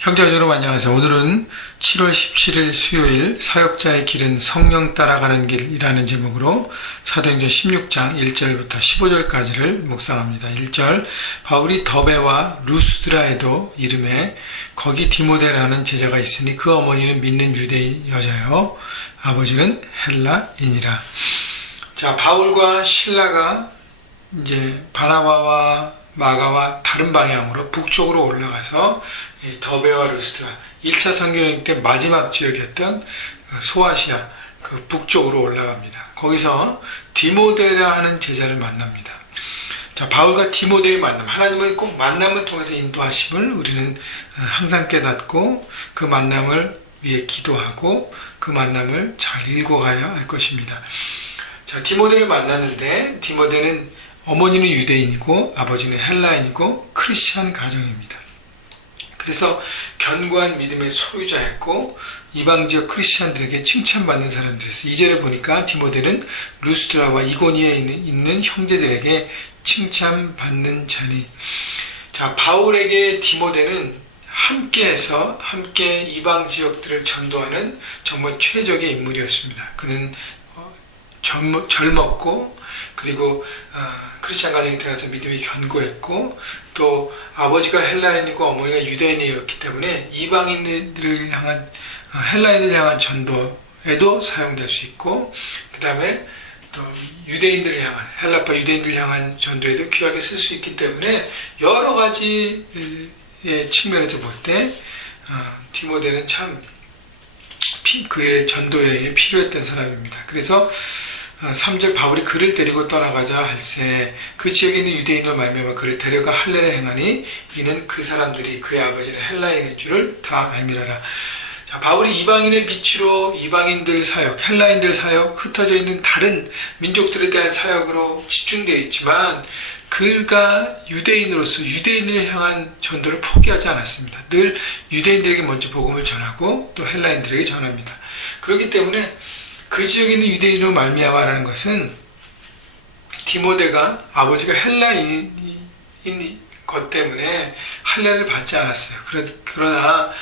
형제자매로 안녕하세요. 오늘은 7월 17일 수요일 사역자의 길은 성령 따라가는 길이라는 제목으로 사도행전 16장 1절부터 15절까지를 묵상합니다. 1절, 바울이 더베와 루스드라에도 이름에 거기 디모데라는 제자가 있으니 그 어머니는 믿는 유대인 여자요 아버지는 헬라인이라. 자, 바울과 실라가 이제 바나바와 마가와 다른 방향으로 북쪽으로 올라가서 더베와 루스드라 1차 선교여행 때 마지막 지역이었던 소아시아 그 북쪽으로 올라갑니다. 거기서 디모데라 하는 제자를 만납니다. 자, 바울과 디모데의 만남, 하나님의 꼭 만남을 통해서 인도하심을 우리는 항상 깨닫고 그 만남을 위해 기도하고 그 만남을 잘 읽어가야 할 것입니다. 자, 디모데를 만났는데 디모데는 어머니는 유대인이고 아버지는 헬라인이고 크리스찬 가정입니다. 그래서 견고한 믿음의 소유자였고 이방지역 크리스찬들에게 칭찬받는 사람들이었어요. 2절에 보니까 디모데는 루스드라와 이고니에 있는 형제들에게 칭찬받는 자니. 자, 바울에게 디모데는 함께 이방 지역들을 전도하는 정말 최적의 인물이었습니다. 그는 젊었고 그리고 크리스찬 가정에 태어나서 믿음이 견고했고 또 아버지가 헬라인이고 어머니가 유대인이었기 때문에 이방인들을 향한 헬라인을 향한 전도에도 사용될 수 있고 그 다음에 또 유대인들을 향한 헬라파 유대인들을 향한 전도에도 귀하게 쓸 수 있기 때문에 여러 가지의 측면에서 볼 때 디모데는 참 그의 전도에 필요했던 사람입니다. 그래서 3절 바울이 그를 데리고 떠나가자 할세 그 지역에 있는 유대인으로 말미암아 그를 데려가 할례를 행하니 이는 그 사람들이 그의 아버지는 헬라인인 줄을 다 알미라라. 자, 바울이 이방인의 빛으로 이방인들 사역, 헬라인들 사역, 흩어져 있는 다른 민족들에 대한 사역으로 집중되어 있지만 그가 유대인으로서 유대인을 향한 전도를 포기하지 않았습니다. 늘 유대인들에게 먼저 복음을 전하고 또 헬라인들에게 전합니다. 그렇기 때문에 그 지역에 있는 유대인으로 말미암아라는 것은 디모데가 아버지가 헬라인인 것 때문에 할례를 받지 않았어요. 그러나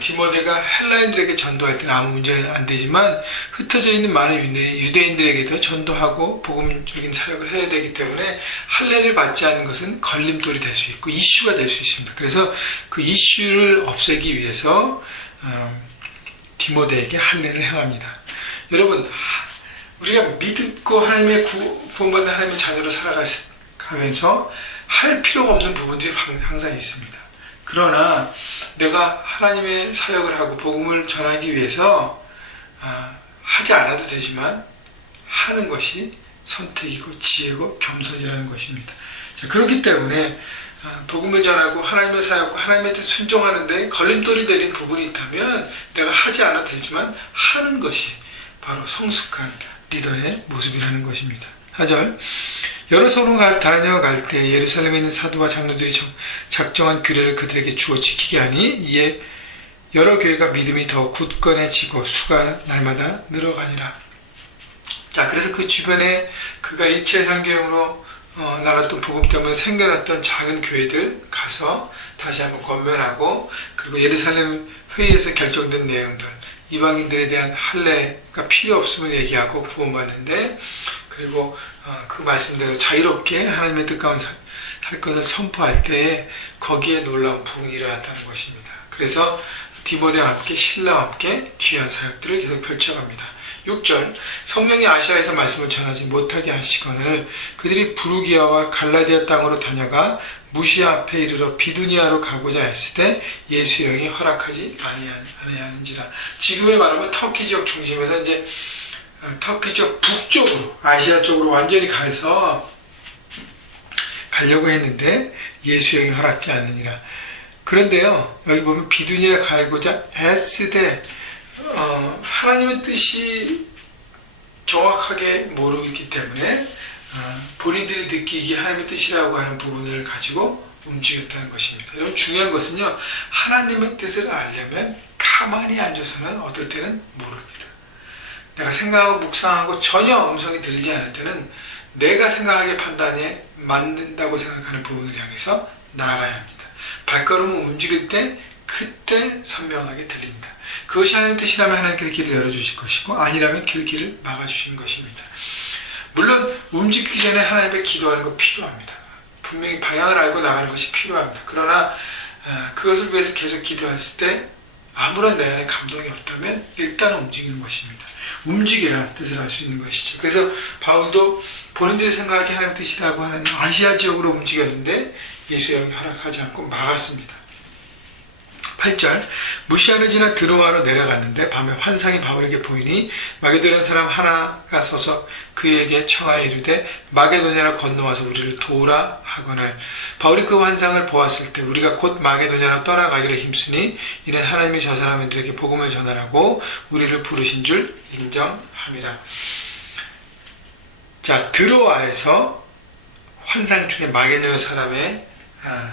디모데가 헬라인들에게 전도할 때는 아무 문제 안 되지만 흩어져 있는 많은 유대인들에게도 전도하고 복음적인 사역을 해야 되기 때문에 할례를 받지 않는 것은 걸림돌이 될 수 있고 이슈가 될 수 있습니다. 그래서 그 이슈를 없애기 위해서 디모데에게 할례를 행합니다. 여러분, 우리가 믿고 하나님의 구원받은 하나님의 자녀로 살아가면서 할 필요가 없는 부분들이 항상 있습니다. 그러나 내가 하나님의 사역을 하고 복음을 전하기 위해서 하지 않아도 되지만 하는 것이 선택이고 지혜고 겸손이라는 것입니다. 자, 그렇기 때문에 복음을 전하고 하나님의 사역과 하나님의 뜻 순종하는데 걸림돌이 되는 부분이 있다면 내가 하지 않아도 되지만 하는 것이 바로 성숙한 리더의 모습이라는 것입니다. 4절, 여러 소로 다녀갈 때 예루살렘에 있는 사도와 장로들이 작정한 규례를 그들에게 주어 지키게 하니 이에 여러 교회가 믿음이 더 굳건해지고 수가 날마다 늘어가니라. 자, 그래서 그 주변에 그가 일체 선교용으로 나갔던 복음 때문에 생겨났던 작은 교회들 가서 다시 한번 권면하고 그리고 예루살렘 회의에서 결정된 내용들 이방인들에 대한 할례가 필요 없음을 얘기하고 구원받는데 그리고 그 말씀대로 자유롭게 하나님의 뜻 가운데 살 것을 선포할 때에 거기에 놀라운 부흥이 일어났다는 것입니다. 그래서 디모데와 함께 신라와 함께 귀한 사역들을 계속 펼쳐갑니다. 6절, 성령이 아시아에서 말씀을 전하지 못하게 하시거늘 그들이 부르기아와 갈라디아 땅으로 다녀가 무시아 앞에 이르러 비두니아로 가고자 했을 때 예수의 영이 허락하지 아니하는지라. 지금의 말하면 터키 지역 중심에서 이제 터키 지역 북쪽으로 아시아 쪽으로 완전히 가서 가려고 했는데 예수의 영이 허락지 않느니라. 그런데요, 여기 보면 비두니아 가고자 했을 때 하나님의 뜻이 정확하게 모르기 때문에 본인들이 느끼기에 하나님의 뜻이라고 하는 부분을 가지고 움직였다는 것입니다. 여러분, 중요한 것은요, 하나님의 뜻을 알려면 가만히 앉아서는 어떨 때는 모릅니다. 내가 생각하고 묵상하고 전혀 음성이 들리지 않을 때는 내가 생각하기에 판단에 맞는다고 생각하는 부분을 향해서 나아가야 합니다. 발걸음을 움직일 때 그때 선명하게 들립니다. 그것이 하나님의 뜻이라면 하나님께서 길을 열어주실 것이고 아니라면 그 길을 막아주신 것입니다. 물론 움직이기 전에 하나님께 기도하는 거 필요합니다. 분명히 방향을 알고 나가는 것이 필요합니다. 그러나 그것을 위해서 계속 기도했을 때 아무런 내 안에 감동이 없다면 일단은 움직이는 것입니다. 움직여야 뜻을 알 수 있는 것이죠. 그래서 바울도 본인들이 생각하기 하나님의 뜻이라고 하는 아시아 지역으로 움직였는데 예수 여기 허락하지 않고 막았습니다. 8절 무시하는 지나 드로아로 내려갔는데 밤에 환상이 바울에게 보이니 마게도냐 사람 하나가 서서 그에게 청하여 이르되 마게도냐로 건너와서 우리를 도우라 하거늘 바울이 그 환상을 보았을 때 우리가 곧 마게도냐로 떠나가기를 힘쓰니 이는 하나님이 저 사람들에게 복음을 전하라고 우리를 부르신 줄 인정함이라. 자, 드로아에서 환상 중에 마게도냐 사람의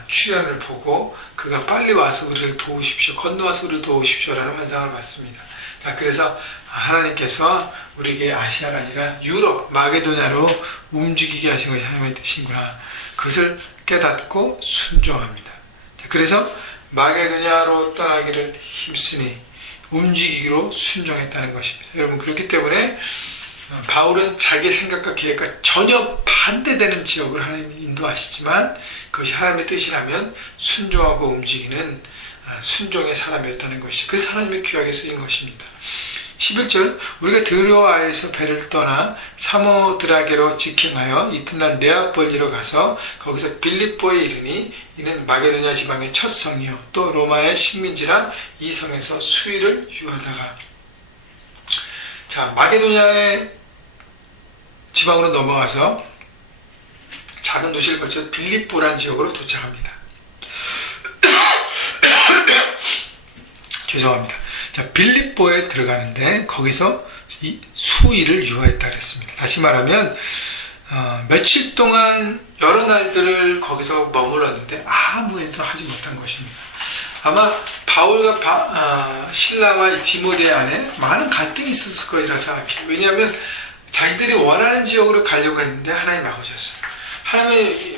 출현을 보고 그가 빨리 와서 우리를 도우십시오. 건너와서 우리를 도우십시오라는 환상을 받습니다. 자, 그래서 하나님께서 우리에게 아시아가 아니라 유럽, 마게도냐로 움직이게 하신 것이 하나님의 뜻이구나. 그것을 깨닫고 순종합니다. 자, 그래서 마게도냐로 떠나기를 힘쓰니 움직이기로 순종했다는 것입니다. 여러분, 그렇기 때문에 바울은 자기 생각과 계획과 전혀 반대되는 지역을 하나님이 인도하시지만 그것이 하나님의 뜻이라면 순종하고 움직이는 순종의 사람이었다는 것이죠. 그래서 하나님의 귀하게 쓰인 것입니다. 11절 우리가 드로아에서 배를 떠나 사모드라게로 직행하여 이튿날 네아폴리로 가서 거기서 빌립보에 이르니 이는 마게도냐 지방의 첫 성이요 또 로마의 식민지라 이 성에서 수일을 유하다가. 자, 마게도냐의 지방으로 넘어가서 작은 도시를 거쳐서 빌립보라는 지역으로 도착합니다. 죄송합니다. 자, 빌립보에 들어가는데 거기서 이 수일을 유하했다 그랬습니다. 다시 말하면 며칠 동안 여러 날들을 거기서 머물렀는데 아무 일도 하지 못한 것입니다. 아마 바울과 실라와 디모데 안에 많은 갈등이 있었을 거라고 생각해요. 왜냐하면 자기들이 원하는 지역으로 가려고 했는데 하나님 막으셨어요. 하나님이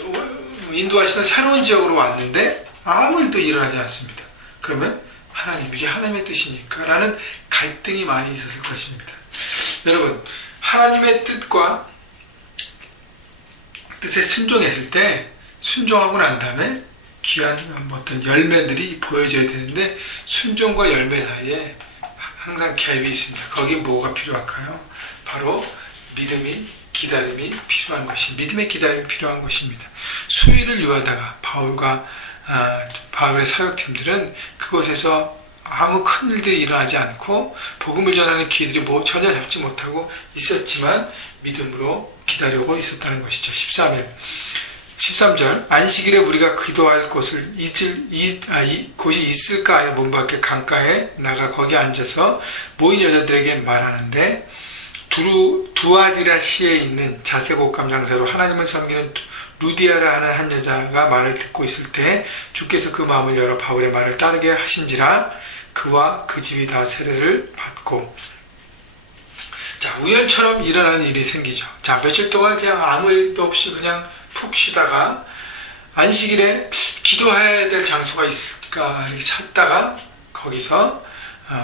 인도하시는 새로운 지역으로 왔는데 아무 일도 일어나지 않습니다. 그러면 하나님, 이게 하나님의 뜻이니까 라는 갈등이 많이 있었을 것입니다. 여러분, 하나님의 뜻과 뜻에 순종했을 때 순종하고 난 다음에 귀한 어떤 열매들이 보여져야 되는데 순종과 열매 사이에 항상 갭이 있습니다. 거기 뭐가 필요할까요? 바로 믿음이, 기다림이 필요한 것입니다. 믿음의 기다림이 필요한 것입니다. 수일을 유하다가 바울의 사역팀들은 그곳에서 아무 큰 일들이 일어나지 않고 복음을 전하는 기회들이 전혀 잡지 못하고 있었지만 믿음으로 기다리고 있었다는 것이죠. 13절 안식일에 우리가 기도할 곳이 있을까 하여 문 밖에 강가에 나가 거기 앉아서 모인 여자들에게 말하는데 두아디라시에 있는 자색 옷감 장사로 하나님을 섬기는 루디아라 하는 한 여자가 말을 듣고 있을 때 주께서 그 마음을 열어 바울의 말을 따르게 하신지라 그와 그 집이 다 세례를 받고. 자, 우연처럼 일어나는 일이 생기죠. 자, 며칠 동안 그냥 아무 일도 없이 그냥 푹 쉬다가 안식일에 기도해야 될 장소가 있을까 이렇게 찾다가 거기서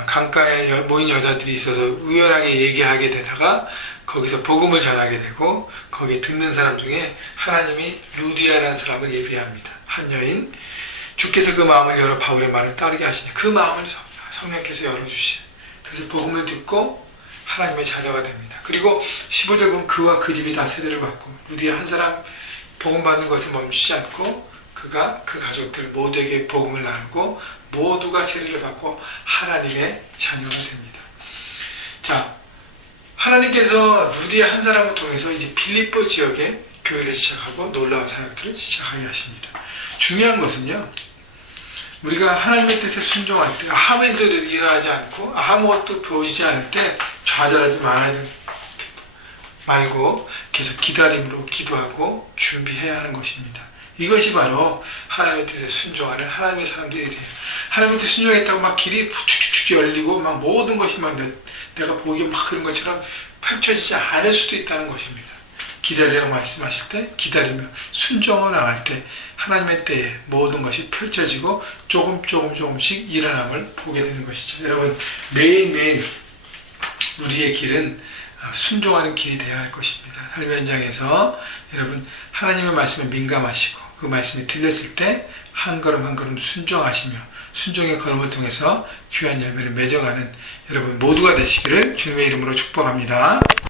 강가에 모인 여자들이 있어서 우연하게 얘기하게 되다가 거기서 복음을 전하게 되고 거기 듣는 사람 중에 하나님이 루디아라는 사람을 예비합니다. 한 여인. 주께서 그 마음을 열어 바울의 말을 따르게 하시니 그 마음을 성령께서 열어주시죠. 그래서 복음을 듣고 하나님의 자녀가 됩니다. 그리고 15절 보면 그와 그 집이 다 세례를 받고 루디아 한 사람 복음 받는 것을 멈추지 않고 그가 그 가족들 모두에게 복음을 나누고 모두가 세례를 받고 하나님의 자녀가 됩니다. 자, 하나님께서 루디아 한 사람을 통해서 이제 빌립보 지역에 교회를 시작하고 놀라운 사역들을 시작하게 하십니다. 중요한 것은요, 우리가 하나님의 뜻에 순종할 때 아무 일들이 일어나지 않고 아무것도 보이지 않을 때 좌절하지 말고 계속 기다림으로 기도하고 준비해야 하는 것입니다. 이것이 바로 하나님의 뜻에 순종하는 하나님의 사람들이에요. 하나님의 뜻에 순종했다고 막 길이 축축축 열리고 막 모든 것이 막 내가 보기에 막 그런 것처럼 펼쳐지지 않을 수도 있다는 것입니다. 기다리라고 말씀하실 때 기다리며 순종하고 나갈 때 하나님의 때에 모든 것이 펼쳐지고 조금씩 일어남을 보게 되는 것이죠. 여러분, 매일매일 우리의 길은 순종하는 길이 되어야 할 것입니다. 삶의 현장에서 여러분 하나님의 말씀에 민감하시고 그 말씀이 들렸을 때 한 걸음 한 걸음 순종하시며 순종의 걸음을 통해서 귀한 열매를 맺어가는 여러분 모두가 되시기를 주님의 이름으로 축복합니다.